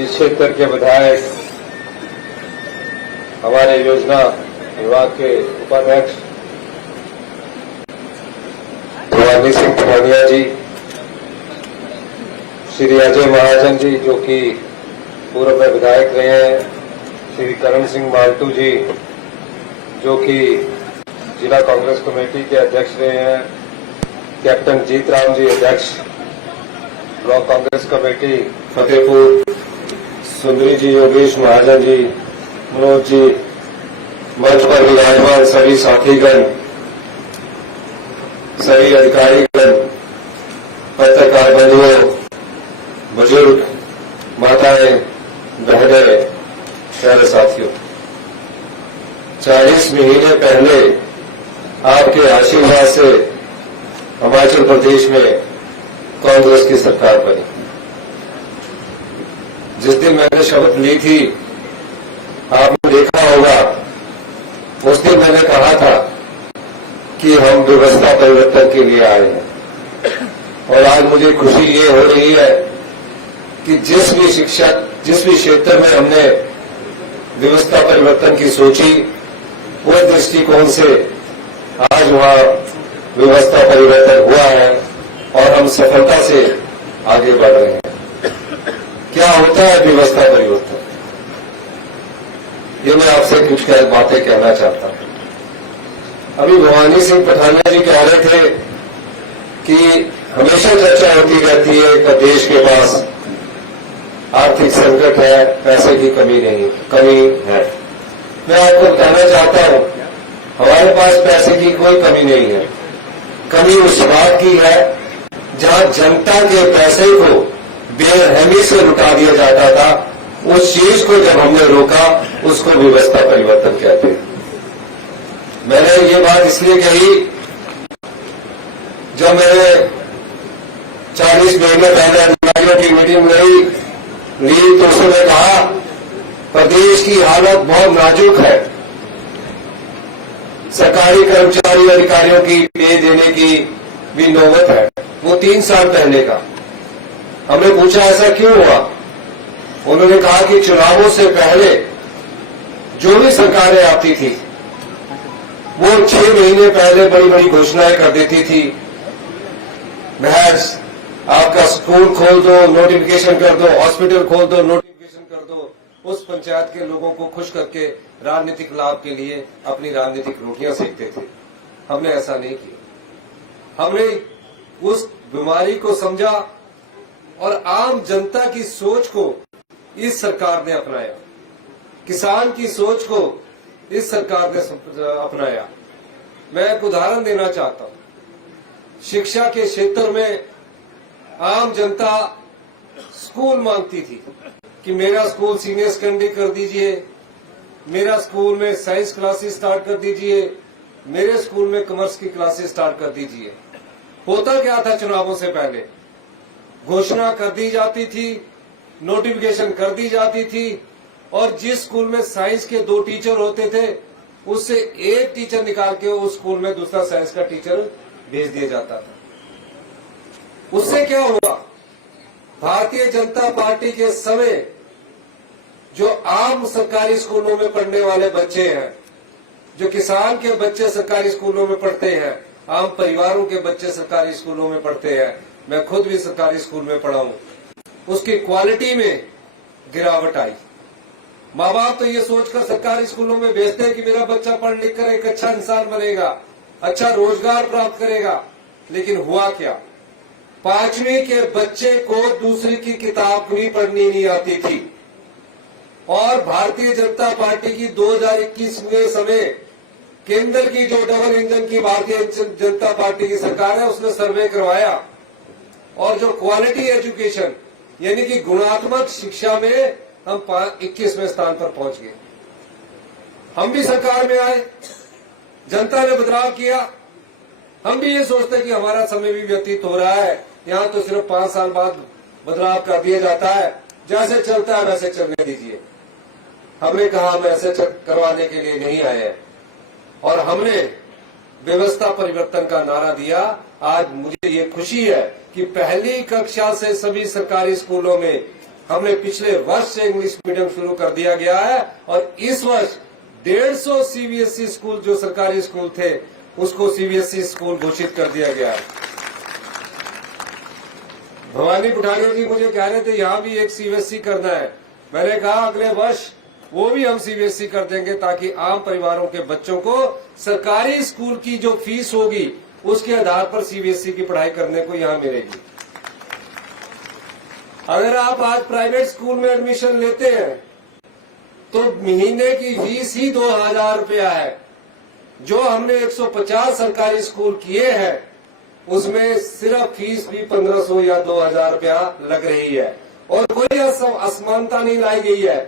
इस क्षेत्र के विधायक, हमारे योजना विभाग के उपाध्यक्ष भवानी सिंह पठानिया जी, श्री अजय महाजन जी जो कि पूर्व में विधायक रहे हैं, श्री करण सिंह माल्टू जी जो कि जिला कांग्रेस कमेटी के अध्यक्ष रहे हैं, कैप्टन जीत राम जी अध्यक्ष ब्लॉक कांग्रेस कमेटी फतेहपुर, सुंदरी जी, योगेश महाजन जी, मनोज जी, मंच पर विराजमान सभी साथीगण, सभी अधिकारीगण, पत्रकार बंधुओं, बुजुर्ग, माताएं, बहनें, प्यारे साथियों, 40 महीने पहले आपके आशीर्वाद से हिमाचल प्रदेश में कांग्रेस की सरकार बनी। जिस दिन मैंने शपथ ली थी, आपने देखा होगा, उस दिन मैंने कहा था कि हम व्यवस्था परिवर्तन के लिए आए हैं। और आज मुझे खुशी ये हो रही है कि जिस भी क्षेत्र में हमने व्यवस्था परिवर्तन की सोची, उस दृष्टिकोण से आज वहां व्यवस्था परिवर्तन हुआ है और हम सफलता से आगे बढ़ रहे हैं। क्या होता है व्यवस्था परिवर्तन, ये मैं आपसे कुछ बातें कहना चाहता हूं। अभी भवानी सिंह पठानिया जी कह रहे थे कि हमेशा चर्चा होती रहती है कि देश के पास आर्थिक संकट है, पैसे की कमी है। मैं आपको बताना चाहता हूं, हमारे पास पैसे की कोई कमी नहीं है। कमी उस बात की है जहां जनता के पैसे को बेरहमी से लुटा दिया जाता था, उस चीज को जब हमने रोका, उसको व्यवस्था परिवर्तन कहते हैं। मैंने ये बात इसलिए कही, जब मैंने 40 महीने पहले अधिकारियों की मीटिंग ली तो उसने कहा प्रदेश की हालत बहुत नाजुक है, सरकारी कर्मचारी अधिकारियों की पे देने की भी नौबत है। वो 3 साल पहले का। हमने पूछा ऐसा क्यों हुआ? उन्होंने कहा कि चुनावों से पहले जो भी सरकारें आती थी वो 6 महीने पहले बड़ी बड़ी घोषणाएं कर देती थी। महज आपका स्कूल खोल दो, नोटिफिकेशन कर दो, हॉस्पिटल खोल दो, नोटिफिकेशन कर दो, उस पंचायत के लोगों को खुश करके राजनीतिक लाभ के लिए अपनी राजनीतिक रोटियां सेकते थे। हमने ऐसा नहीं किया। हमने उस बीमारी को समझा और आम जनता की सोच को इस सरकार ने अपनाया, किसान की सोच को इस सरकार ने अपनाया। मैं एक उदाहरण देना चाहता हूं। शिक्षा के क्षेत्र में आम जनता स्कूल मांगती थी कि मेरा स्कूल सीनियर सेकेंडरी कर दीजिए, मेरा स्कूल में साइंस क्लासेस स्टार्ट कर दीजिए, मेरे स्कूल में कॉमर्स की क्लासेस स्टार्ट कर दीजिए। होता क्या था? चुनावों से पहले घोषणा कर दी जाती थी, नोटिफिकेशन कर दी जाती थी और जिस स्कूल में साइंस के 2 टीचर होते थे, उससे एक टीचर निकाल के उस स्कूल में दूसरा साइंस का टीचर भेज दिया जाता था। उससे क्या हुआ? भारतीय जनता पार्टी के समय जो आम सरकारी स्कूलों में पढ़ने वाले बच्चे हैं, जो किसान के बच्चे सरकारी स्कूलों में पढ़ते हैं, आम परिवारों के बच्चे सरकारी स्कूलों में पढ़ते हैं, मैं खुद भी सरकारी स्कूल में पढ़ा हूं, उसकी क्वालिटी में गिरावट आई। माँ बाप तो ये सोचकर सरकारी स्कूलों में भेजते हैं कि मेरा बच्चा पढ़ लिख कर एक अच्छा इंसान बनेगा, अच्छा रोजगार प्राप्त करेगा। लेकिन हुआ क्या? 5वीं के बच्चे को दूसरी की किताब भी पढ़नी नहीं आती थी। और भारतीय जनता पार्टी की 2021 में समय केंद्र की जो डबल इंजन की भारतीय जनता पार्टी की सरकार है, उसने सर्वे करवाया और जो क्वालिटी एजुकेशन यानी कि गुणात्मक शिक्षा में हम 21वें स्थान पर पहुंच गए। हम भी सरकार में आए, जनता ने बदलाव किया। हम भी ये सोचते हैं कि हमारा समय भी व्यतीत हो रहा है, यहाँ तो सिर्फ 5 साल बाद बदलाव कर दिया जाता है, जैसे चलता है वैसे चलने दीजिए। हमने कहा हम ऐसे करवाने के लिए नहीं आए हैं और हमने व्यवस्था परिवर्तन का नारा दिया। आज मुझे ये खुशी है कि पहली कक्षा से सभी सरकारी स्कूलों में हमने पिछले वर्ष से इंग्लिश मीडियम शुरू कर दिया गया है और इस वर्ष 150 सीबीएसई स्कूल जो सरकारी स्कूल थे उसको सीबीएसई स्कूल घोषित कर दिया गया है। भवानी पुठानिया जी मुझे कह रहे थे यहाँ भी एक सीबीएसई करना है। मैंने कहा अगले वर्ष वो भी हम सीबीएसई कर देंगे ताकि आम परिवारों के बच्चों को सरकारी स्कूल की जो फीस होगी उसके आधार पर सीबीएसई की पढ़ाई करने को यहाँ मिलेगी। अगर आप आज प्राइवेट स्कूल में एडमिशन लेते हैं तो महीने की फीस ही 2000 रुपया है। जो हमने 150 सरकारी स्कूल किए हैं उसमें सिर्फ फीस भी 1500 या 2000 रुपया लग रही है और कोई असमानता नहीं लाई गई है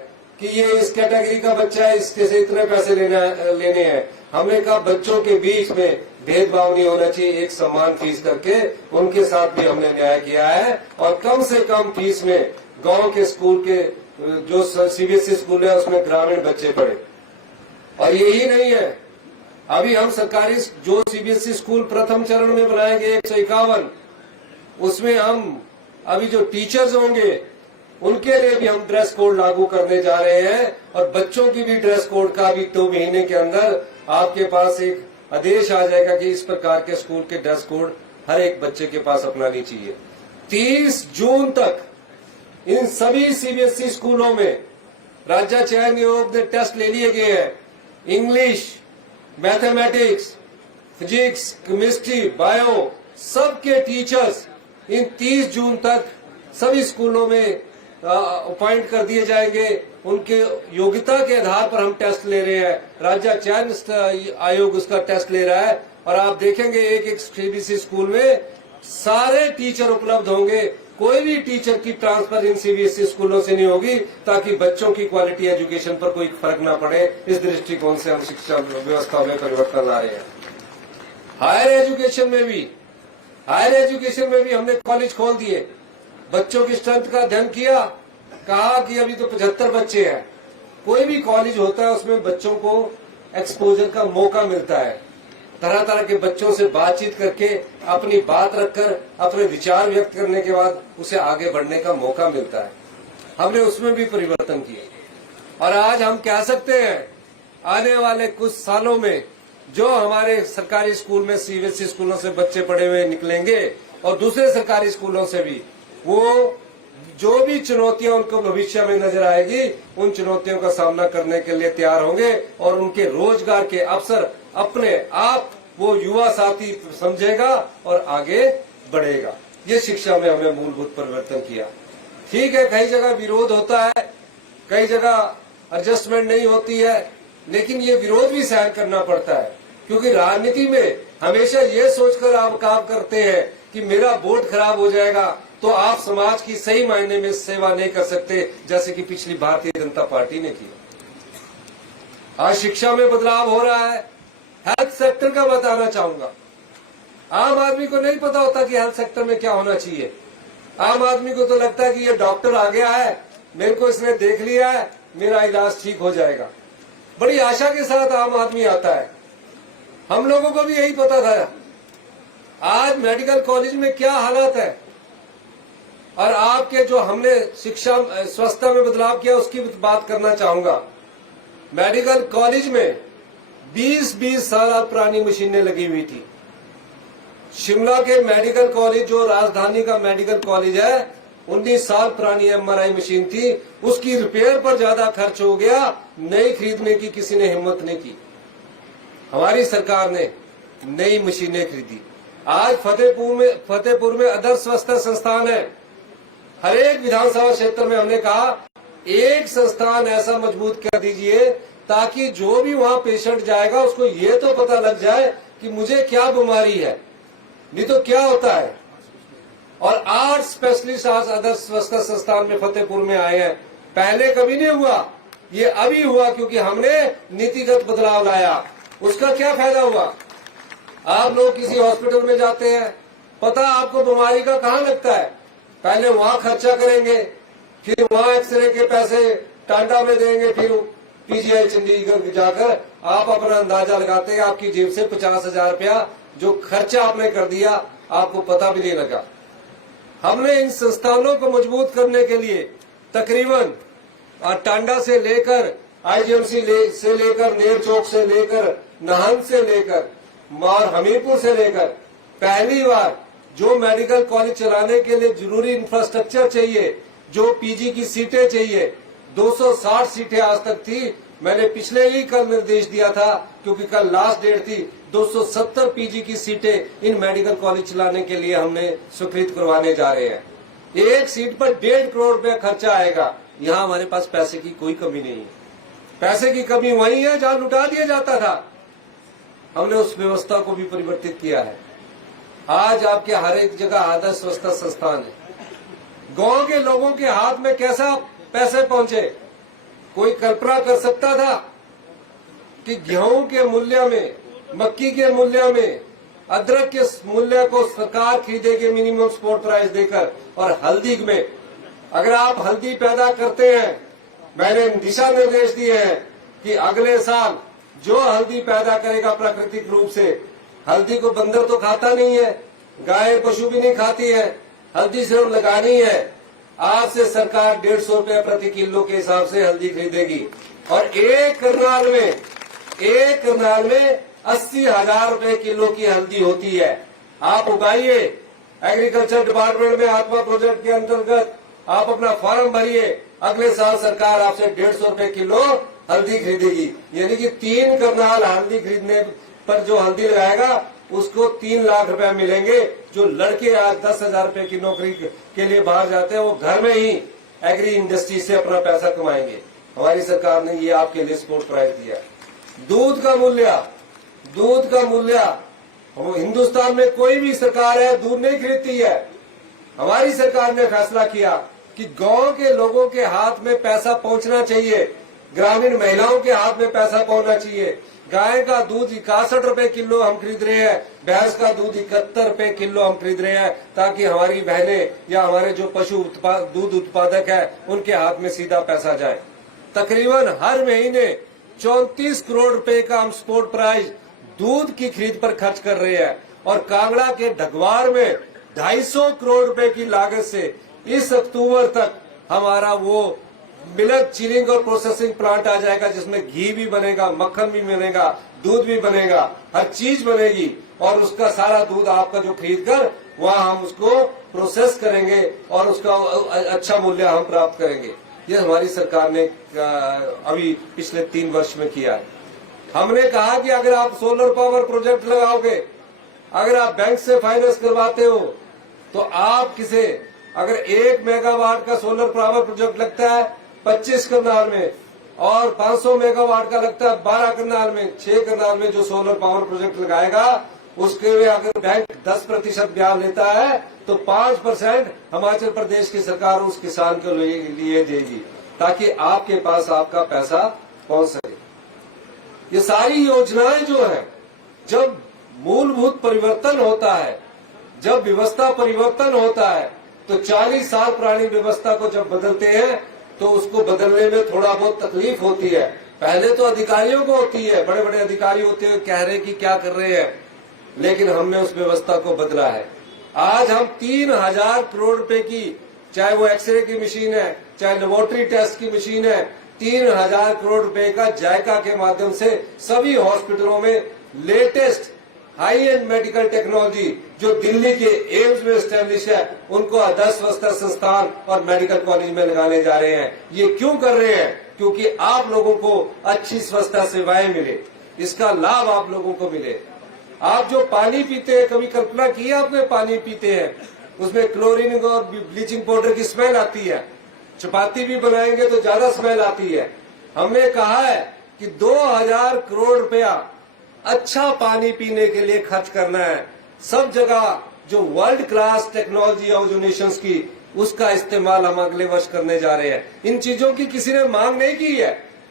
कि ये इस कैटेगरी का बच्चा है इसके से इतने पैसे लेने हैं। हमने कहा बच्चों के बीच में भेदभाव नहीं होना चाहिए, एक समान फीस करके उनके साथ भी हमने न्याय किया है और कम से कम फीस में गांव के स्कूल के जो सीबीएसई स्कूल है उसमें ग्रामीण बच्चे पढ़े। और यही नहीं है, अभी हम सरकारी जो सीबीएसई स्कूल प्रथम चरण में बनाएंगे 151, उसमें हम अभी जो टीचर्स होंगे उनके लिए भी हम ड्रेस कोड लागू करने जा रहे हैं और बच्चों की भी ड्रेस कोड का भी 2 महीने के अंदर आपके पास एक आदेश आ जाएगा कि इस प्रकार के स्कूल के ड्रेस कोड हर एक बच्चे के पास अपनानी चाहिए। 30 जून तक इन सभी सीबीएसई स्कूलों में राज्य चयन आयोग ने टेस्ट ले लिए गए हैं। English, mathematics, physics, chemistry, bio सबके टीचर्स इन 30 जून तक सभी स्कूलों में अपॉइंट कर दिए जाएंगे। उनके योग्यता के आधार पर हम टेस्ट ले रहे हैं, राज्य चयन आयोग उसका टेस्ट ले रहा है और आप देखेंगे एक एक सीबीएसई स्कूल में सारे टीचर उपलब्ध होंगे। कोई भी टीचर की ट्रांसफर इन सीबीएसई स्कूलों से नहीं होगी ताकि बच्चों की क्वालिटी एजुकेशन पर कोई फर्क ना पड़े। इस दृष्टिकोण से हम शिक्षा व्यवस्था में परिवर्तन ला रहे हैं। हायर एजुकेशन में भी हमने कॉलेज खोल दिए, बच्चों की स्ट्रेंथ का अध्ययन किया, कहा कि अभी तो 75 बच्चे हैं। कोई भी कॉलेज होता है उसमें बच्चों को एक्सपोजर का मौका मिलता है, तरह तरह के बच्चों से बातचीत करके अपनी बात रखकर अपने विचार व्यक्त करने के बाद उसे आगे बढ़ने का मौका मिलता है। हमने उसमें भी परिवर्तन किया और आज हम कह सकते हैं आने वाले कुछ सालों में जो हमारे सरकारी स्कूल में सीबीएसई स्कूलों से बच्चे पढ़े हुए निकलेंगे और दूसरे सरकारी स्कूलों से भी, वो जो भी चुनौतियां उनको भविष्य में नजर आएगी उन चुनौतियों का सामना करने के लिए तैयार होंगे और उनके रोजगार के अवसर अपने आप वो युवा साथी समझेगा और आगे बढ़ेगा। ये शिक्षा में हमने मूलभूत परिवर्तन किया। ठीक है, कई जगह विरोध होता है, कई जगह एडजस्टमेंट नहीं होती है, लेकिन ये विरोध भी सहन करना पड़ता है क्योंकि राजनीति में हमेशा ये सोचकर आप काम करते हैं कि मेरा वोट खराब हो जाएगा तो आप समाज की सही मायने में सेवा नहीं कर सकते, जैसे कि पिछली भारतीय जनता पार्टी ने किया। आज शिक्षा में बदलाव हो रहा है। हेल्थ सेक्टर का बताना चाहूंगा, आम आदमी को नहीं पता होता कि हेल्थ सेक्टर में क्या होना चाहिए। आम आदमी को तो लगता है कि ये डॉक्टर आ गया है, मेरे को इसने देख लिया है, मेरा इलाज ठीक हो जाएगा। बड़ी आशा के साथ आम आदमी आता है। हम लोगों को भी यही पता था। आज मेडिकल कॉलेज में क्या हालत है और आपके जो हमने शिक्षा स्वास्थ्य में बदलाव किया उसकी बात करना चाहूंगा। मेडिकल कॉलेज में 20-20 साल पुरानी मशीनें लगी हुई थी। शिमला के मेडिकल कॉलेज जो राजधानी का मेडिकल कॉलेज है 19 साल पुरानी एमआरआई मशीन थी, उसकी रिपेयर पर ज्यादा खर्च हो गया, नई खरीदने की किसी ने हिम्मत नहीं की। हमारी सरकार ने नई मशीनें खरीदी। आज फतेहपुर में आदर्श स्वास्थ्य संस्थान है। हर एक विधानसभा क्षेत्र में हमने कहा एक संस्थान ऐसा मजबूत कर दीजिए ताकि जो भी वहां पेशेंट जाएगा उसको ये तो पता लग जाए कि मुझे क्या बीमारी है, नहीं तो क्या होता है। और 8 स्पेशलिस्ट आज आदर्श स्वास्थ्य संस्थान में फतेहपुर में आए हैं। पहले कभी नहीं हुआ, ये अभी हुआ क्योंकि हमने नीतिगत बदलाव लाया। उसका क्या फायदा हुआ? आप लोग किसी हॉस्पिटल में जाते हैं, पता आपको बीमारी का कहाँ लगता है, पहले वहां खर्चा करेंगे, फिर वहां एक्सरे के पैसे टांडा में देंगे, फिर पीजीआई चंडीगढ़ जाकर आप अपना अंदाजा लगाते हैं आपकी जेब से 50,000 रुपया जो खर्चा आपने कर दिया आपको पता भी नहीं लगा। हमने इन संस्थानों को मजबूत करने के लिए तकरीबन टांडा से लेकर आईजीएमसी से लेकर नेर चौक से लेकर नाहन से लेकर और हमीरपुर से लेकर पहली बार जो मेडिकल कॉलेज चलाने के लिए जरूरी इंफ्रास्ट्रक्चर चाहिए, जो पीजी की सीटें चाहिए, 260 सीटें आज तक थी। मैंने पिछले ही कल निर्देश दिया था, क्योंकि कल लास्ट डेट थी, 270 पीजी की सीटें इन मेडिकल कॉलेज चलाने के लिए हमने स्वीकृत करवाने जा रहे हैं। एक सीट पर 1.5 करोड़ रुपया खर्चा आएगा। यहाँ हमारे पास पैसे की कोई कमी नहीं है। पैसे की कमी वही है जहाँ लुटा दिया जाता था। हमने उस व्यवस्था को भी परिवर्तित किया है। आज आपके हर एक जगह आदर्श स्वच्छता संस्थान है। गांव के लोगों के हाथ में कैसा पैसे पहुंचे, कोई कल्पना कर सकता था कि गेहूं के मूल्य में, मक्की के मूल्य में, अदरक के मूल्य को सरकार खरीदेगी मिनिमम सपोर्ट प्राइस देकर, और हल्दी में अगर आप हल्दी पैदा करते हैं, मैंने दिशा निर्देश दिए हैं कि अगले साल जो हल्दी पैदा करेगा प्राकृतिक रूप से, हल्दी को बंदर तो खाता नहीं है, गाय पशु भी नहीं खाती है, हल्दी सिर्फ लगानी है। आज से सरकार 150 रुपया प्रति किलो के हिसाब से हल्दी खरीदेगी, और एक करनाल में 80,000 रुपए किलो की हल्दी होती है। आप उगाइए, एग्रीकल्चर डिपार्टमेंट में आत्मा प्रोजेक्ट के अंतर्गत आप अपना फॉर्म भरिए, अगले साल सरकार आपसे 150 रुपए किलो हल्दी खरीदेगी। यानी कि 3 करनाल हल्दी खरीदने पर जो हल्दी लगाएगा उसको 3 लाख रुपए मिलेंगे। जो लड़के आज 10,000 रुपए की नौकरी के लिए बाहर जाते हैं, वो घर में ही एग्री इंडस्ट्री से अपना पैसा कमाएंगे। हमारी सरकार ने ये आपके लिए सपोर्ट प्राइस दिया। दूध का मूल्य हिंदुस्तान में कोई भी सरकार है दूध नहीं खरीदती है। हमारी सरकार ने फैसला किया कि गांव के लोगों के हाथ में पैसा पहुंचना चाहिए, ग्रामीण महिलाओं के हाथ में पैसा पहुंचना चाहिए। गाय का दूध 61 रुपए किलो हम खरीद रहे हैं, भैंस का दूध 71 रुपए किलो हम खरीद रहे हैं, ताकि हमारी बहनें या हमारे जो पशु दूध उत्पादक है उनके हाथ में सीधा पैसा जाए। तकरीबन हर महीने 34 करोड़ रुपए का हम सपोर्ट प्राइस दूध की खरीद पर खर्च कर रहे हैं, और कांगड़ा के ढगवार में 250 करोड़ रुपए की लागत से इस अक्टूबर तक हमारा वो मिल्क चिलिंग और प्रोसेसिंग प्लांट आ जाएगा, जिसमें घी भी बनेगा, मक्खन भी बनेगा, दूध भी बनेगा, हर चीज बनेगी, और उसका सारा दूध आपका जो खरीद कर वहां हम उसको प्रोसेस करेंगे और उसका अच्छा मूल्य हम प्राप्त करेंगे। ये हमारी सरकार ने अभी पिछले 3 वर्ष में किया है। हमने कहा कि अगर आप सोलर पावर प्रोजेक्ट लगाओगे, अगर आप बैंक से फाइनेंस करवाते हो, तो आप किसे अगर 1 मेगावाट का सोलर पावर प्रोजेक्ट लगता है 25 करनाल में, और 500 मेगावाट का लगता है 12 करनाल में, 6 करनाल में जो सोलर पावर प्रोजेक्ट लगाएगा उसके लिए अगर बैंक 10% ब्याज लेता है तो 5% हिमाचल प्रदेश की सरकार उस किसान के लिए देगी, ताकि आपके पास आपका पैसा पहुंच सके। ये सारी योजनाएं जो है, जब मूलभूत परिवर्तन होता है, जब व्यवस्था परिवर्तन होता है, तो 40 साल पुरानी व्यवस्था को जब बदलते हैं तो उसको बदलने में थोड़ा बहुत तकलीफ होती है। पहले तो अधिकारियों को होती है, बड़े बड़े अधिकारी होते हैं, कह रहे कि क्या कर रहे हैं, लेकिन हमने उस व्यवस्था को बदला है। आज हम 3,000 करोड़ रुपए की, चाहे वो एक्सरे की मशीन है, चाहे लेबोरेटरी टेस्ट की मशीन है, 3,000 करोड़ रुपए का जायका के माध्यम से सभी हॉस्पिटलों में latest high and medical technology जो दिल्ली के एम्स में स्टैब्लिश है, उनको आदर्श स्वच्छता संस्थान और मेडिकल कॉलेज में लगाने जा रहे हैं। ये क्यों कर रहे हैं? क्योंकि आप लोगों को अच्छी स्वच्छता सेवाएं मिले, इसका लाभ आप लोगों को मिले। आप जो पानी पीते हैं, कभी कल्पना की है आपने? पानी पीते हैं उसमें क्लोरीन और ब्लीचिंग पाउडर की स्मेल आती है, चपाती भी बनाएंगे तो ज्यादा स्मेल आती है। हमने कहा है कि 2,000 करोड़ रुपया अच्छा पानी पीने के लिए खर्च करना है। सब जगह जो वर्ल्ड क्लास टेक्नोलॉजी है जो नेशंस की, उसका इस्तेमाल हम अगले वर्ष करने जा रहे हैं। इन चीजों की किसी ने मांग नहीं की है,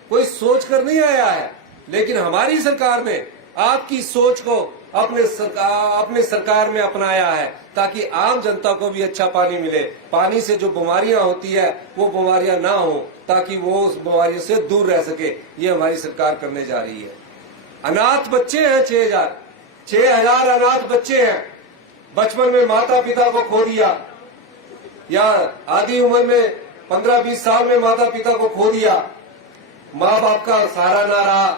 कोई सोच कर नहीं आया है, लेकिन हमारी सरकार ने आपकी सोच को अपने सरकार में अपनाया है, ताकि आम जनता को भी अच्छा पानी मिले। पानी से जो बीमारियां होती है वो बीमारियां ना हो, ताकि वो उस बीमारियों से दूर रह सके। ये हमारी सरकार करने जा रही है। अनाथ बच्चे हैं 6,000 अनाथ बच्चे हैं। बचपन में माता पिता को खो दिया, या आधी उम्र में 15-20 साल में माता पिता को खो दिया, माँ बाप का सहारा ना रहा।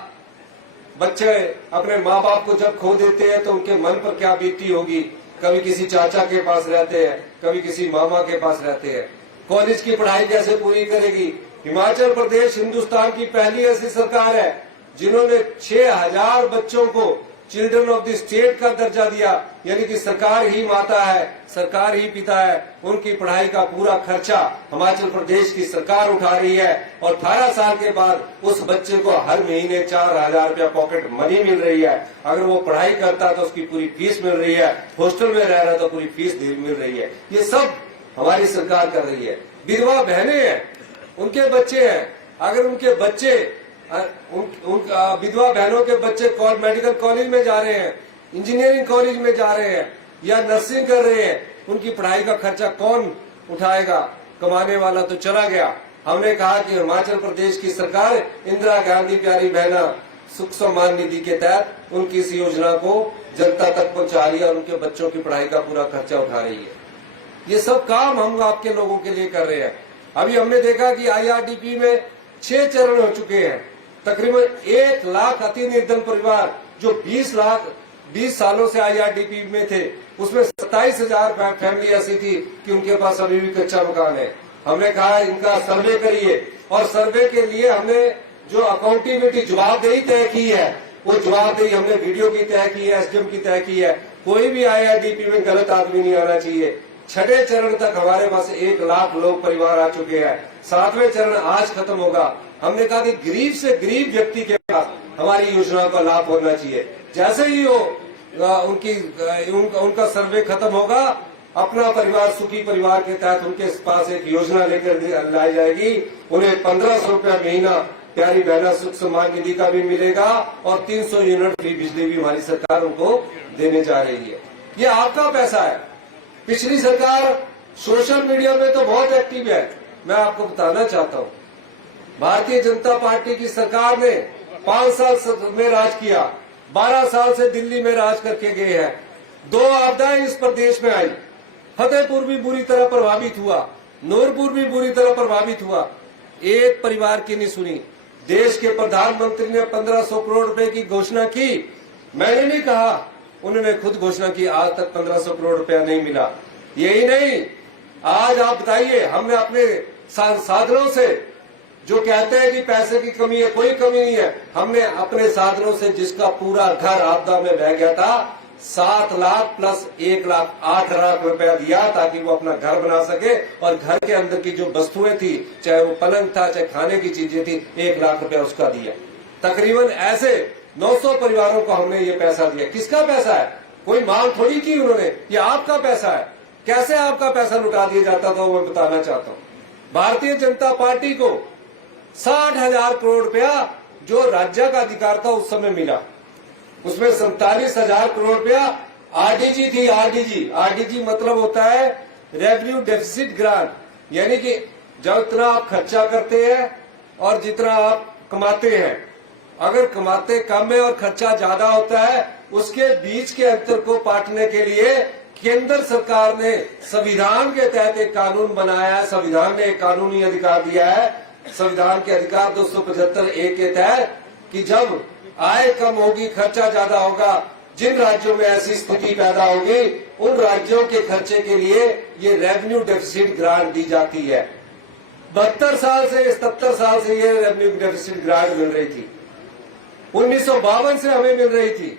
बच्चे अपने माँ बाप को जब खो देते हैं तो उनके मन पर क्या बीतती होगी। कभी किसी चाचा के पास रहते हैं, कभी किसी मामा के पास रहते हैं। कॉलेज की पढ़ाई कैसे पूरी करेगी। हिमाचल प्रदेश हिंदुस्तान की पहली ऐसी सरकार है जिन्होंने 6000 बच्चों को चिल्ड्रन ऑफ द स्टेट का दर्जा दिया, यानी कि सरकार ही माता है, सरकार ही पिता है। उनकी पढ़ाई का पूरा खर्चा हिमाचल प्रदेश की सरकार उठा रही है और 18 साल के बाद उस बच्चे को हर महीने 4000 रुपया पॉकेट मनी मिल रही है। अगर वो पढ़ाई करता है तो उसकी पूरी फीस मिल रही है, हॉस्टल में रह रहा तो पूरी फीस मिल रही है। ये सब हमारी सरकार कर रही है। विधवा बहनें हैं, उनके बच्चे हैं, अगर उनके बच्चे विधवा बहनों के बच्चे मेडिकल कॉलेज में जा रहे हैं, इंजीनियरिंग कॉलेज में जा रहे हैं या नर्सिंग कर रहे हैं, उनकी पढ़ाई का खर्चा कौन उठाएगा। कमाने वाला तो चला गया। हमने कहा कि हिमाचल प्रदेश की सरकार इंदिरा गांधी प्यारी बहना सुख सम्मान निधि के तहत उनकी इस योजना को जनता तक पहुंचा रही है और उनके बच्चों की पढ़ाई का पूरा खर्चा उठा रही है। ये सब काम हम आपके लोगों के लिए कर रहे हैं। अभी हमने देखा कि IRDP में 6 चरण हो चुके हैं। तकरीबन 1 लाख अति निर्धन परिवार जो 20 सालों से IRDP में थे, उसमें 27,000 फैमिली ऐसी थी कि उनके पास अभी भी कच्चा मकान है। हमने कहा इनका सर्वे करिए और सर्वे के लिए हमने जो अकाउंटेबिलिटी जवाबदेही तय की है, वो जवाबदेही हमने वीडियो की तय की है, SDM की तय की है। कोई भी IRDP में गलत आदमी नहीं आना चाहिए। 6ठे चरण तक हमारे पास 1 लाख लोग परिवार आ चुके हैं। 7वें चरण आज खत्म होगा। हमने कहा कि गरीब से गरीब व्यक्ति के पास हमारी योजना का लाभ होना चाहिए। जैसे ही हो उनका सर्वे खत्म होगा, अपना परिवार सुखी परिवार के तहत उनके पास एक योजना लेकर लाई जाएगी। उन्हें 1500 रुपया महीना प्यारी बहना सुख सम्मान निधि का भी मिलेगा और 300 यूनिट फ्री बिजली भी हमारी सरकार उनको देने जा रही है। ये आपका पैसा है। पिछली सरकार सोशल मीडिया में तो बहुत एक्टिव है। मैं आपको बताना चाहता हूँ, भारतीय जनता पार्टी की सरकार ने 5 साल में राज किया, 12 साल से दिल्ली में राज करके गए हैं। 2 आपदाएं इस प्रदेश में आई। फतेहपुर भी बुरी तरह प्रभावित हुआ, नूरपुर भी बुरी तरह प्रभावित हुआ। एक परिवार की नहीं सुनी। देश के प्रधानमंत्री ने 1500 करोड़ रुपए की घोषणा की। मैंने नहीं कहा, उन्होंने खुद घोषणा की। आज तक 1500 करोड़ रुपया नहीं मिला। यही नहीं, आज आप बताइए, हमने अपने साधनों से, जो कहते हैं कि पैसे की कमी है, कोई कमी नहीं है। हमने अपने साधनों से, जिसका पूरा घर आपदा में बह गया था, 7 लाख प्लस 1 लाख 8 लाख रुपया दिया ताकि वो अपना घर बना सके और घर के अंदर की जो वस्तुएं थी, चाहे वो पलंग था, चाहे खाने की चीजें थी, 1 लाख रुपया उसका दिया। तकरीबन ऐसे 900 परिवारों को हमने ये पैसा दिया। किसका पैसा है? कोई मांग थोड़ी की उन्होंने, ये आपका पैसा है। कैसे आपका पैसा लुटा दिया जाता था, मैं बताना चाहता हूँ। भारतीय जनता पार्टी को 60,000 करोड़ रुपया जो राज्य का अधिकार था उस समय मिला। उसमें 47,000 करोड़ रुपया RDG थी। RDG मतलब होता है रेवेन्यू डेफिसिट ग्रांट, यानी कि जितना आप खर्चा करते हैं और जितना आप कमाते हैं, अगर कमाते कम है और खर्चा ज्यादा होता है, उसके बीच के अंतर को पाटने के लिए केंद्र सरकार ने संविधान के तहत एक कानून बनाया है। संविधान ने एक कानूनी अधिकार दिया है, संविधान के अधिकार 275(a) के तहत, कि जब आय कम होगी, खर्चा ज्यादा होगा, जिन राज्यों में ऐसी स्थिति पैदा होगी, उन राज्यों के खर्चे के लिए ये रेवेन्यू डेफिसिट ग्रांट दी जाती है। 72 साल से 77 साल से ये रेवेन्यू डेफिसिट ग्रांट मिल रही थी। 1952 से हमें मिल रही थी।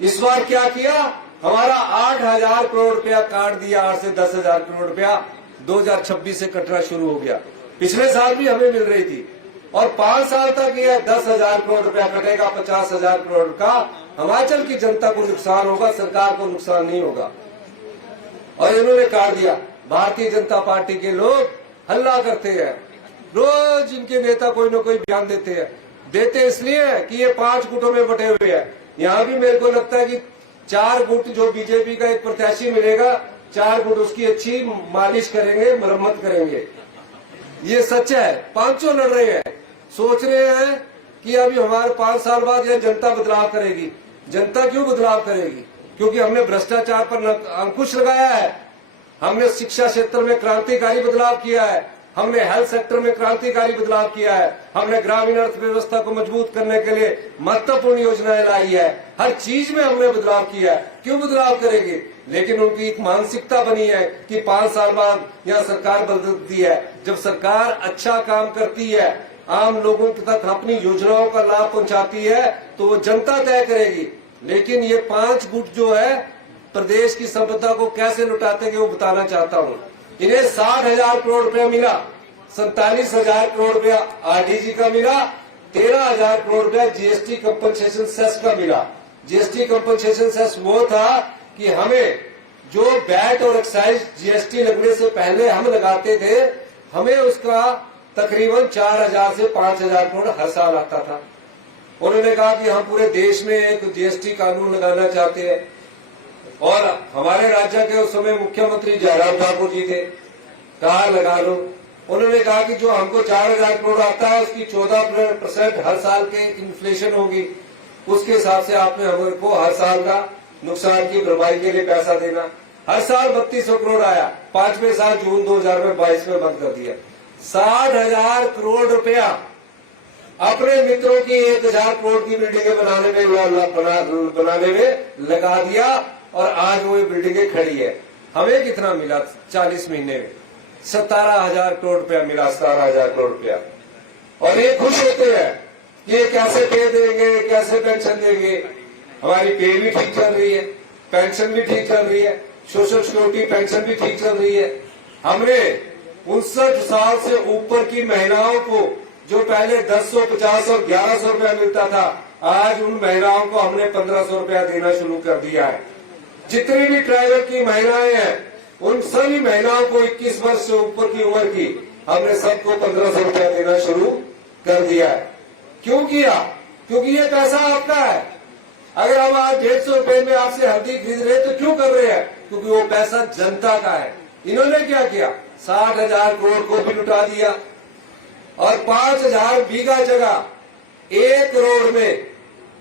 इस बार क्या किया, हमारा 8,000 करोड़ रुपया काट दिया। 8 से 10,000 करोड़ रुपया 2026 से कटना शुरू हो गया। पिछले साल भी हमें मिल रही थी और 5 साल तक ये 10,000 करोड़ रुपया कटेगा। 50,000 करोड़ का हिमाचल की जनता को नुकसान होगा, सरकार को नुकसान नहीं होगा। और इन्होंने काट दिया। भारतीय जनता पार्टी के लोग हल्ला करते हैं, रोज इनके नेता कोई न कोई बयान देते हैं। देते इसलिए कि ये 5 गुटों में बटे हुए हैं। यहाँ भी मेरे को लगता है कि 4 गुट जो बीजेपी का एक प्रत्याशी मिलेगा, 4 गुट उसकी अच्छी मालिश करेंगे, मरम्मत करेंगे। ये सच है। 500 लड़ रहे हैं, सोच रहे हैं कि अभी हमारे 5 साल बाद यह जनता बदलाव करेगी। जनता क्यों बदलाव करेगी? क्योंकि हमने भ्रष्टाचार पर अंकुश लगाया है, हमने शिक्षा क्षेत्र में क्रांतिकारी बदलाव किया है, हमने हेल्थ सेक्टर में क्रांतिकारी बदलाव किया है, हमने ग्रामीण अर्थव्यवस्था को मजबूत करने के लिए महत्वपूर्ण योजनाएं लाई है, हर चीज में हमने बदलाव किया है। क्यों बदलाव करेंगे? लेकिन उनकी एक मानसिकता बनी है कि 5 साल बाद यह सरकार बदलती है। जब सरकार अच्छा काम करती है, आम लोगों तक अपनी योजनाओं का लाभ पहुंचाती है, तो वो जनता तय करेगी। लेकिन ये 5 गुट जो है प्रदेश की संपदा को कैसे लुटाते हैं वो बताना चाहता हूँ। इन्हें 60,000 करोड़ रुपया मिला, 47,000 करोड़ रुपया आरडीजी का मिला, 13,000 करोड़ रुपया जीएसटी कंपनसेशन सेस का मिला। जीएसटी कंपनसेशन सेस वो था कि हमें जो वैट और एक्साइज जीएसटी लगने से पहले हम लगाते थे, हमें उसका तकरीबन 4,000 से 5,000 करोड़ हर साल आता था। उन्होंने कहा कि हम पूरे देश में एक जीएसटी कानून लगाना चाहते हैं, और हमारे राज्य के उस समय मुख्यमंत्री जयराम ठाकुर जी थे। कहा लगा लो। उन्होंने कहा कि जो हमको 4,000 करोड़ आता है उसकी 14% हर साल के इन्फ्लेशन होगी, उसके हिसाब से आपने हमको हर साल का नुकसान की भरपाई के लिए पैसा देना। हर साल 3200 करोड़ आया, 5वें साल जून 2022 में बंद कर दिया। 60,000 करोड़ रुपया अपने मित्रों की 1,000 करोड़ की बिल्डिंगें बनाने में लगा दिया, और आज वो बिल्डिंगें खड़ी है। हमें कितना मिला 40 महीने में? 17,000 करोड़ रुपया मिला, 17,000 करोड़ रुपया। और ये खुश होते हैं कि ये कैसे पे देंगे, कैसे पेंशन देंगे। हमारी पे भी ठीक चल रही है, पेंशन भी ठीक चल रही है, सोशल सिक्योरिटी पेंशन भी ठीक चल रही है। हमने 59 साल से ऊपर की महिलाओं को जो पहले 1000, 50 और 1100 रुपया मिलता था, आज उन महिलाओं को हमने 1500 रुपया देना शुरू कर दिया है। जितनी भी ट्राइबल की महिलाएं हैं, उन सभी महिलाओं को 21 वर्ष से ऊपर की उम्र की हमने सबको 1500 रुपया देना शुरू कर दिया है। क्यों किया? क्योंकि ये पैसा आपका है। अगर हम आज 150 रुपए में आपसे हल्दी खरीद रहे तो क्यों कर रहे हैं? क्योंकि वो पैसा जनता का है। इन्होंने क्या किया? 60,000 करोड़ को भी लुटा दिया, और 5,000 बीघा जगह 1 करोड़ में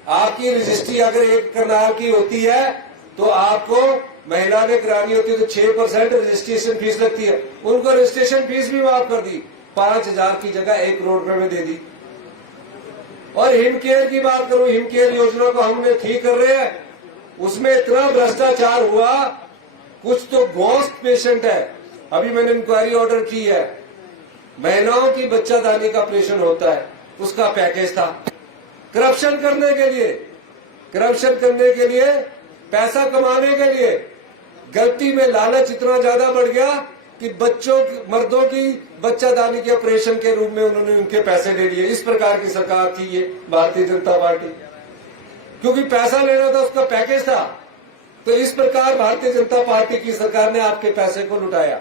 आपकी रजिस्ट्री अगर 1 कनाल की होती है तो आपको महिला ने करानी होती है तो 6% रजिस्ट्रेशन फीस लगती है। उनको रजिस्ट्रेशन फीस भी माफ कर दी, 5,000 की जगह 1 करोड़ रुपए में दे दी। और हिमकेयर की बात करूं, हिमकेयर योजना को हमने ठीक कर रहे हैं, उसमें इतना भ्रष्टाचार हुआ। कुछ तो घोस्ट पेशेंट है, अभी मैंने इंक्वायरी ऑर्डर की है, महिलाओं की बच्चादानी का ऑपरेशन होता है, उसका पैकेज था। करप्शन करने के लिए पैसा कमाने के लिए गलती में लालच इतना ज्यादा बढ़ गया कि मर्दों की बच्चादानी के ऑपरेशन के रूप में उन्होंने उनके पैसे ले लिए। इस प्रकार की सरकार थी ये भारतीय जनता पार्टी, क्योंकि पैसा लेना था, उसका पैकेज था। तो इस प्रकार भारतीय जनता पार्टी की सरकार ने आपके पैसे को लुटाया।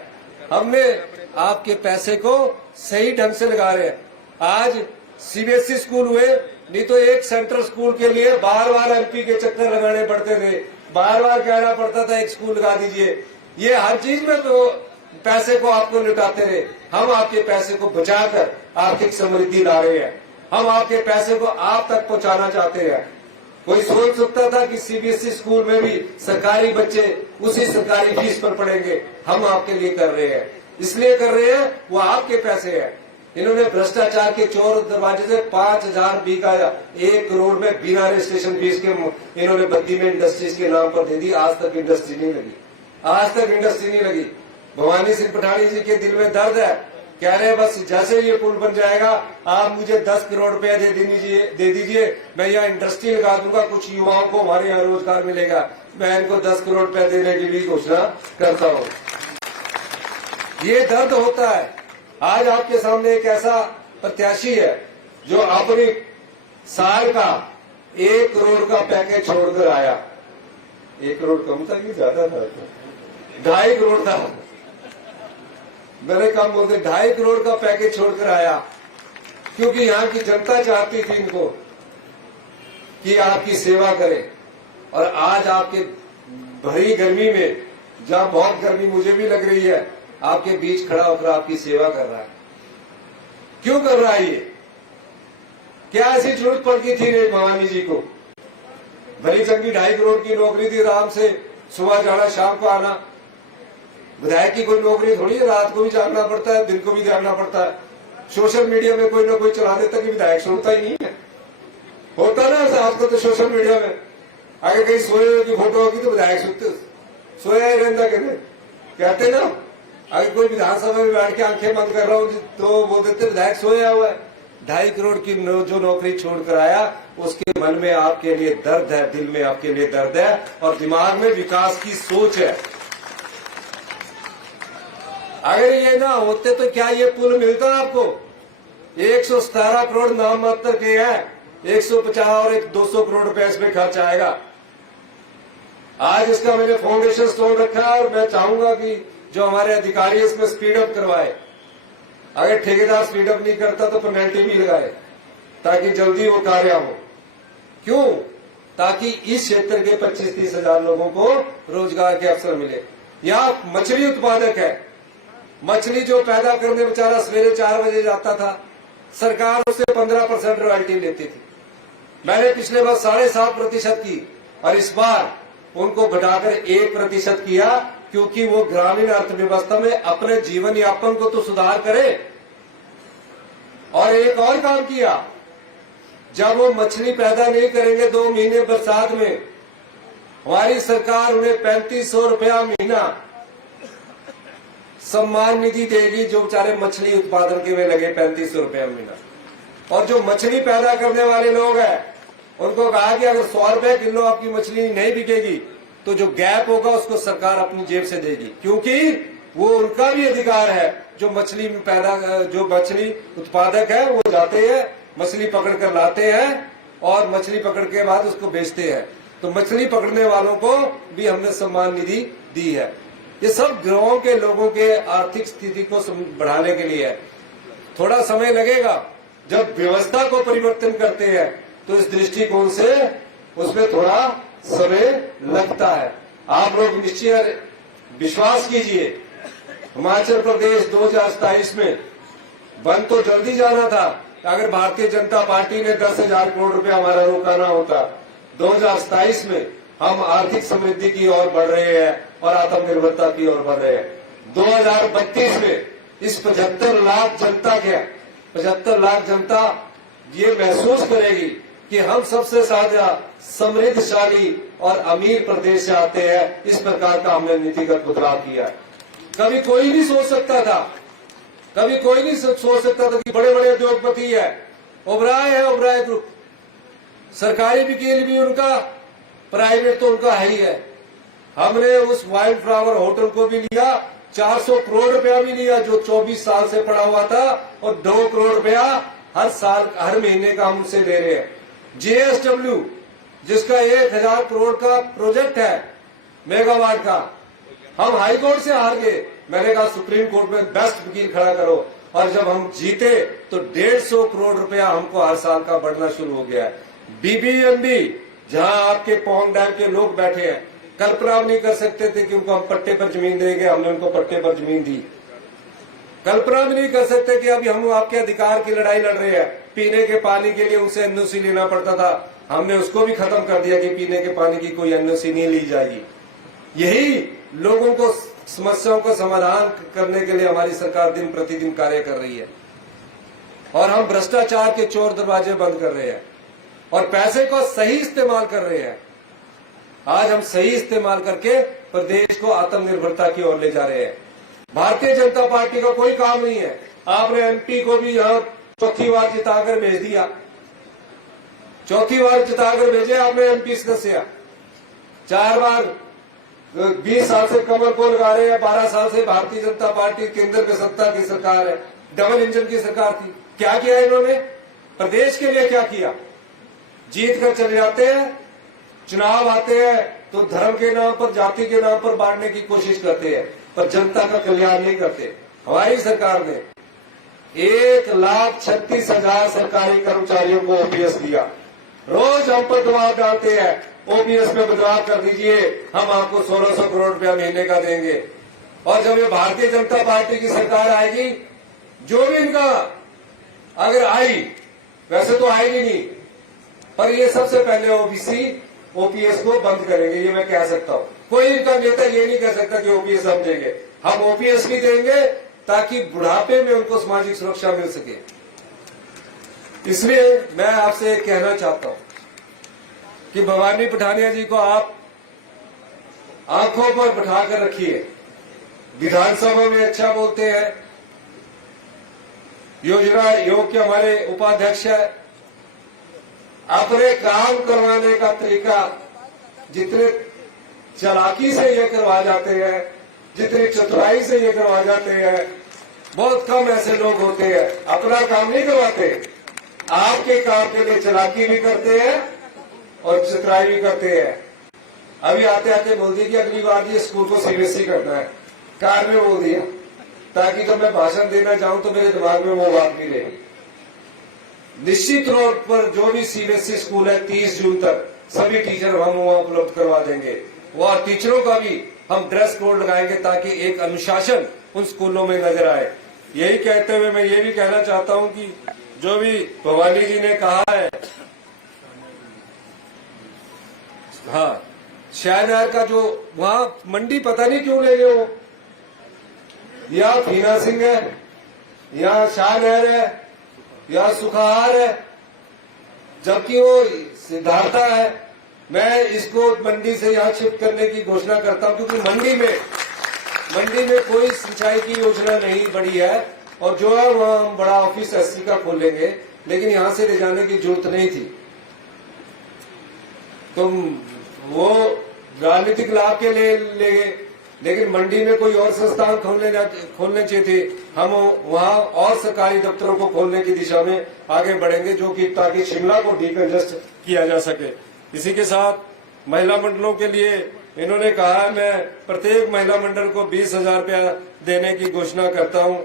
हमने आपके पैसे को सही ढंग से लगा रहे हैं। आज सीबीएसई स्कूल हुए, नहीं तो एक सेंट्रल स्कूल के लिए बार बार एमपी के चक्कर लगाने पड़ते थे, बार बार कहना पड़ता था एक स्कूल लगा दीजिए। ये हर चीज में तो पैसे को आपको लुटाते रहे। हम आपके पैसे को बचाकर आर्थिक समृद्धि ला रहे हैं। हम आपके पैसे को आप तक पहुंचाना चाहते हैं। कोई सोच सकता था कि सीबीएसई स्कूल में भी सरकारी बच्चे उसी सरकारी फीस पर पढ़ेंगे। हम आपके लिए कर रहे हैं, इसलिए कर रहे हैं, वो आपके पैसे हैं। इन्होंने भ्रष्टाचार के चोर दरवाजे से 5,000 बीघा 1 करोड़ में बिना रजिस्ट्रेशन फीस के इन्होंने बद्दी में इंडस्ट्रीज के नाम पर दे दी। आज तक इंडस्ट्री नहीं लगी, आज तक इंडस्ट्री नहीं लगी। भवानी सिंह पठानी जी के दिल में दर्द है, कह रहे हैं बस जैसे ये पुल बन जाएगा आप मुझे 10 करोड़ रुपया दे दीजिए, मैं यहाँ इंडस्ट्री लगा दूंगा, कुछ युवाओं को हमारे यहाँ रोजगार मिलेगा। मैं इनको 10 करोड़ रुपया देने की भी घोषणा करता हूँ। ये दर्द होता है। आज आपके सामने एक ऐसा प्रत्याशी है जो अपनी साल का 1 करोड़ का पैकेज छोड़कर आया। 1 करोड़ कम था कि ज्यादा था? 2.5 करोड़ था। मैंने कम बोलते 2.5 करोड़ का पैकेज छोड़कर आया, क्योंकि यहाँ की जनता चाहती थी इनको कि आपकी सेवा करें। और आज आपके भरी गर्मी में, जहाँ बहुत गर्मी मुझे भी लग रही है, आपके बीच खड़ा होकर आपकी सेवा कर रहा है। क्यों कर रहा है ये? क्या ऐसी जरूरत पड़ गई थी रे भवानी जी को? भली चंगी 2.5 करोड़ की नौकरी थी, आराम से सुबह जाना शाम को आना। विधायक की कोई नौकरी थोड़ी है, रात को भी जागना पड़ता है, दिन को भी जागना पड़ता है। सोशल मीडिया में कोई ना कोई चला देता कि विधायक सुनता ही नहीं है। होता ना आजकल तो सोशल मीडिया में आगे कहीं सोए हुए की फोटो होगी तो विधायक सोया ही रहता कहते ना। अगर कोई विधानसभा में बैठ के आंखें बंद कर रहा हूं तो बोल देते विधायक सोया हुआ है। 2.5 करोड़ की जो नौकरी छोड़कर आया उसके मन में आपके लिए दर्द है, दिल में आपके लिए दर्द है और दिमाग में विकास की सोच है। अगर ये ना होते तो क्या ये पुल मिलता आपको? 117 करोड़ नाम मात्र के हैं, 150 और 200 करोड़ रुपए इसमें खर्च आएगा। आज इसका मैंने फाउंडेशन स्टोन रखा है और मैं चाहूंगा कि जो हमारे अधिकारी इसमें स्पीड अप करवाए। अगर ठेकेदार स्पीड अप नहीं करता तो पेनल्टी भी लगाए ताकि जल्दी वो कार्य हो। क्यों? ताकि इस क्षेत्र के 25-30 हजार लोगों को रोजगार के अवसर मिले। यहाँ मछली उत्पादक है, मछली जो पैदा करने बेचारा सवेरे 4 बजे जाता था, सरकार उससे 15% रॉयल्टी लेती थी। मैंने पिछले बार 7.5% की और इस बार उनको घटाकर 1% किया, क्योंकि वो ग्रामीण अर्थव्यवस्था में अपने जीवन यापन को तो सुधार करे। और एक और काम किया, जब वो मछली पैदा नहीं करेंगे 2 महीने बरसात में, हमारी सरकार उन्हें 3500 रुपया महीना सम्मान निधि देगी जो बेचारे मछली उत्पादन के में लगे 3500 रुपया महीना। और जो मछली पैदा करने वाले लोग हैं उनको कहा कि अगर 100 रुपए किलो आपकी मछली नहीं बिकेगी तो जो गैप होगा उसको सरकार अपनी जेब से देगी, क्योंकि वो उनका भी अधिकार है। जो मछली उत्पादक है वो जाते हैं मछली पकड़ कर लाते हैं और मछली पकड़ के बाद उसको बेचते हैं। तो मछली पकड़ने वालों को भी हमने सम्मान निधि दी है। ये सब गांव के लोगों के आर्थिक स्थिति को बढ़ाने के लिए है। थोड़ा समय लगेगा, जब व्यवस्था को परिवर्तन करते हैं तो इस दृष्टिकोण से उसमें थोड़ा समय लगता है। आप लोग निश्चय विश्वास कीजिए, हिमाचल प्रदेश 2027 में बन तो जल्दी जाना था। अगर भारतीय जनता पार्टी ने 10,000 करोड़ रुपया हमारा रोकाना होता, 2027 में हम आर्थिक समृद्धि की ओर बढ़ रहे हैं और आत्मनिर्भरता की ओर बढ़ रहे हैं। 2032 में इस 75 लाख जनता के 75 लाख जनता ये महसूस करेगी कि हम सबसे ज्यादा समृद्धशाली और अमीर प्रदेश से आते हैं। इस प्रकार का हमने नीतिगत बदलाव किया है। कभी कोई नहीं सोच सकता था, कभी कोई नहीं सोच सकता था कि बड़े बड़े उद्योगपति है, ओबराय ग्रुप, सरकारी वकील भी उनका, प्राइवेट तो उनका है ही है। हमने उस वाइल्ड फ्लावर होटल को भी लिया, 400 करोड़ रुपया भी लिया जो 24 साल से पड़ा हुआ था और 2 करोड़ रुपया हर साल हर महीने का हम उनसे ले रहे हैं। JSW जिसका 1000 करोड़ का प्रोजेक्ट है मेगावाट का, हम हाई कोर्ट से हार गए। मैंने कहा सुप्रीम कोर्ट में बेस्ट वकील खड़ा करो, और जब हम जीते तो 150 करोड़ रुपया हमको हर साल का बढ़ना शुरू हो गया है। BBMB जहां आपके पौंग डैम के लोग बैठे हैं, कल्पना नहीं कर सकते थे कि उनको हम पट्टे पर जमीन देंगे, हमने उनको पट्टे पर जमीन दी। कल्पना भी नहीं कर सकते कि अभी हम आपके अधिकार की लड़ाई लड़ रहे हैं। पीने के पानी के लिए उनसे NOC लेना पड़ता था, हमने उसको भी खत्म कर दिया कि पीने के पानी की कोई NOC नहीं ली जाएगी। यही लोगों को समस्याओं का समाधान करने के लिए हमारी सरकार दिन प्रतिदिन कार्य कर रही है। और हम भ्रष्टाचार के चोर दरवाजे बंद कर रहे हैं और पैसे को सही इस्तेमाल कर रहे हैं। आज हम सही इस्तेमाल करके प्रदेश को आत्मनिर्भरता की ओर ले जा रहे हैं। भारतीय जनता पार्टी का कोई काम नहीं है। आपने MP को भी यहां चौथी बार जिताकर भेज दिया, चौथी बार जिताकर भेजे आपने MP सदस्य। 4 बार 20 साल से कमल को लगा रहे हैं, 12 साल से भारतीय जनता पार्टी केंद्र में सत्ता की सरकार है, डबल इंजन की सरकार थी। क्या किया इन्होंने? प्रदेश के लिए क्या किया? जीत कर चले जाते हैं, चुनाव आते हैं तो धर्म के नाम पर, जाति के नाम पर बांटने की कोशिश करते हैं, पर जनता का कल्याण नहीं करते। हमारी सरकार ने 1,36,000 सरकारी कर्मचारियों को OPS दिया। रोज हम पर दबाव डालते हैं, OPS में बदलाव कर दीजिए, हम आपको 1600 करोड़ रुपया महीने का देंगे। और जब ये भारतीय जनता पार्टी की सरकार आएगी, जो भी इनका अगर आई, वैसे तो आएगी नहीं, पर ये सबसे पहले OPS को बंद करेंगे, ये मैं कह सकता हूं। कोई इनका नेता ये नहीं कह सकता कि OPS हम देंगे। हम ओपीएस भी देंगे ताकि बुढ़ापे में उनको सामाजिक सुरक्षा मिल सके। इसलिए मैं आपसे कहना चाहता हूं कि भवानी पठानिया जी को आप आंखों पर बिठाकर रखिए। विधानसभा में अच्छा बोलते हैं, योजना आयोग के हमारे उपाध्यक्ष है, अपने काम करवाने का तरीका जितने चालाकी से ये करवा जाते हैं, जितनी चतुराई से ये करवा जाते हैं, बहुत कम ऐसे लोग होते हैं अपना काम नहीं करवाते, आपके काम के लिए चालाकी भी करते हैं और चतुराई भी करते हैं। अभी आते आते बोल दिया कि अगली बार ये स्कूल को सीबीएसई करना है, कार में बोल दिया ताकि जब मैं भाषण देना चाहूं तो मेरे दिमाग में वो बात नहीं रहेगी। निश्चित तौर पर जो भी सीबीएसई स्कूल है 30 जून तक सभी टीचर हम वहां उपलब्ध करवा देंगे, और टीचरों का भी हम ड्रेस कोड लगाएंगे ताकि एक अनुशासन उन स्कूलों में नजर आए। यही कहते हुए मैं ये भी कहना चाहता हूं कि जो भी भवानी जी ने कहा है, हाँ शाहनहर का जो वहां मंडी पता नहीं क्यों ले गए हो, या फीना सिंह है, या शाहनहर है, या सुखार है, जबकि वो सिद्धार्था है। मैं इसको मंडी से यहाँ शिफ्ट करने की घोषणा करता हूं क्योंकि मंडी में कोई सिंचाई की योजना नहीं बड़ी है, और जो है वहां हम बड़ा ऑफिस एससी का खोलेंगे, लेकिन यहां से ले जाने की जरूरत नहीं थी। तो वो राजनीतिक लाभ के लिए ले गए, लेकिन मंडी में कोई और संस्थान खोलने चाहिए थे। हम वहां और सरकारी दफ्तरों को खोलने की दिशा में आगे बढ़ेंगे, जो कि ताकि शिमला को डीकंजेस्ट किया जा सके। इसी के साथ महिला मंडलों के लिए इन्होंने कहा है, मैं प्रत्येक महिला मंडल को 20,000 रुपया देने की घोषणा करता हूं।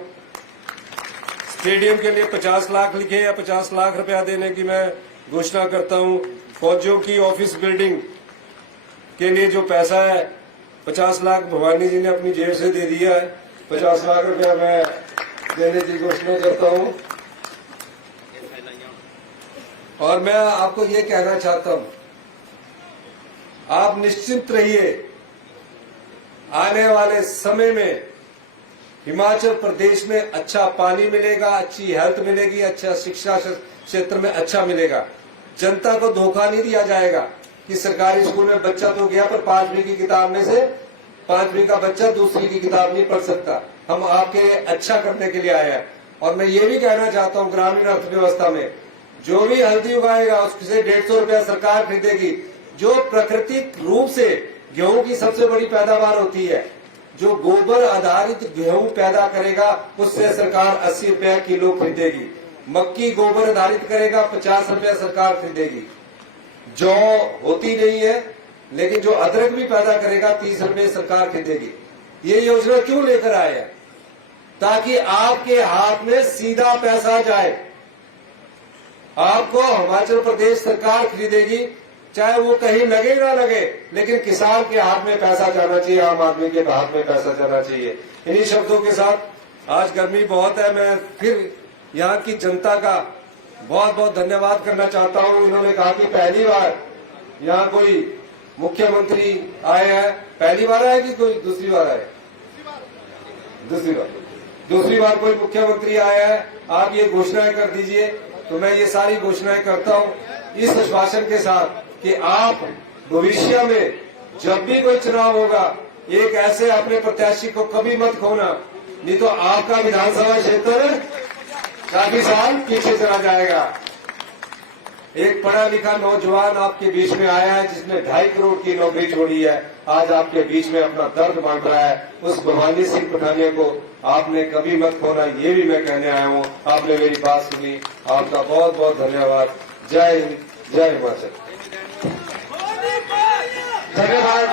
स्टेडियम के लिए 50 लाख लिखे या 50 लाख रुपया देने की मैं घोषणा करता हूं। फौजियों की ऑफिस बिल्डिंग के लिए जो पैसा है 50 लाख भवानी जी ने अपनी जेब से दे दिया है, 50 लाख रुपया मैं देने की घोषणा करता हूं। और मैं आपको ये कहना चाहता हूं, आप निश्चिंत रहिए, आने वाले समय में हिमाचल प्रदेश में अच्छा पानी मिलेगा, अच्छी हेल्थ मिलेगी, अच्छा शिक्षा क्षेत्र में अच्छा मिलेगा। जनता को धोखा नहीं दिया जाएगा कि सरकारी स्कूल में बच्चा तो गया पर 5वीं की किताब में से 5वीं का बच्चा दूसरी की किताब नहीं पढ़ सकता। हम आपके अच्छा करने के लिए आए हैं। और मैं ये भी कहना चाहता हूँ, ग्रामीण अर्थव्यवस्था में जो भी हल्दी उगाएगा उससे 150 रुपया सरकार खरीदेगी। जो प्राकृतिक रूप से गेहूं की सबसे बड़ी पैदावार होती है, जो गोबर आधारित गेहूं पैदा करेगा उससे सरकार 80 रुपया किलो खरीदेगी। मक्की गोबर आधारित करेगा 50 रुपया सरकार खरीदेगी। जौ होती नहीं है, लेकिन जो अदरक भी पैदा करेगा 30 रुपये सरकार खरीदेगी। ये योजना क्यों लेकर आए हैं? ताकि आपके हाथ में सीधा पैसा जाए। आपको हिमाचल प्रदेश सरकार खरीदेगी, चाहे वो कहीं लगे ना लगे, लेकिन किसान के हाथ में पैसा जाना चाहिए, आम आदमी के हाथ में पैसा जाना चाहिए। इन्हीं शब्दों के साथ, आज गर्मी बहुत है, मैं फिर यहाँ की जनता का बहुत बहुत धन्यवाद करना चाहता हूँ। इन्होंने कहा कि पहली बार यहाँ कोई मुख्यमंत्री आए हैं। पहली बार आए कि कोई दूसरी बार आए? दूसरी बार कोई मुख्यमंत्री आया है। आप ये घोषणाएं कर दीजिए। तो मैं ये सारी घोषणाएं करता हूँ इस आश्वासन के साथ कि आप भविष्य में जब भी कोई चुनाव होगा, एक ऐसे अपने प्रत्याशी को कभी मत खोना, नहीं तो आपका विधानसभा क्षेत्र काफी साल पीछे चला जाएगा। एक पढ़ा लिखा नौजवान आपके बीच में आया है जिसने 2.5 करोड़ की नौकरी छोड़ी है, आज आपके बीच में अपना दर्द बांट रहा है। उस भवानी सिंह पठानिया को आपने कभी मत खोना, ये भी मैं कहने आया हूँ। आपने मेरी बात सुनी, आपका बहुत बहुत धन्यवाद। जय हिंद, जय हिमाचल। धन्यवाद।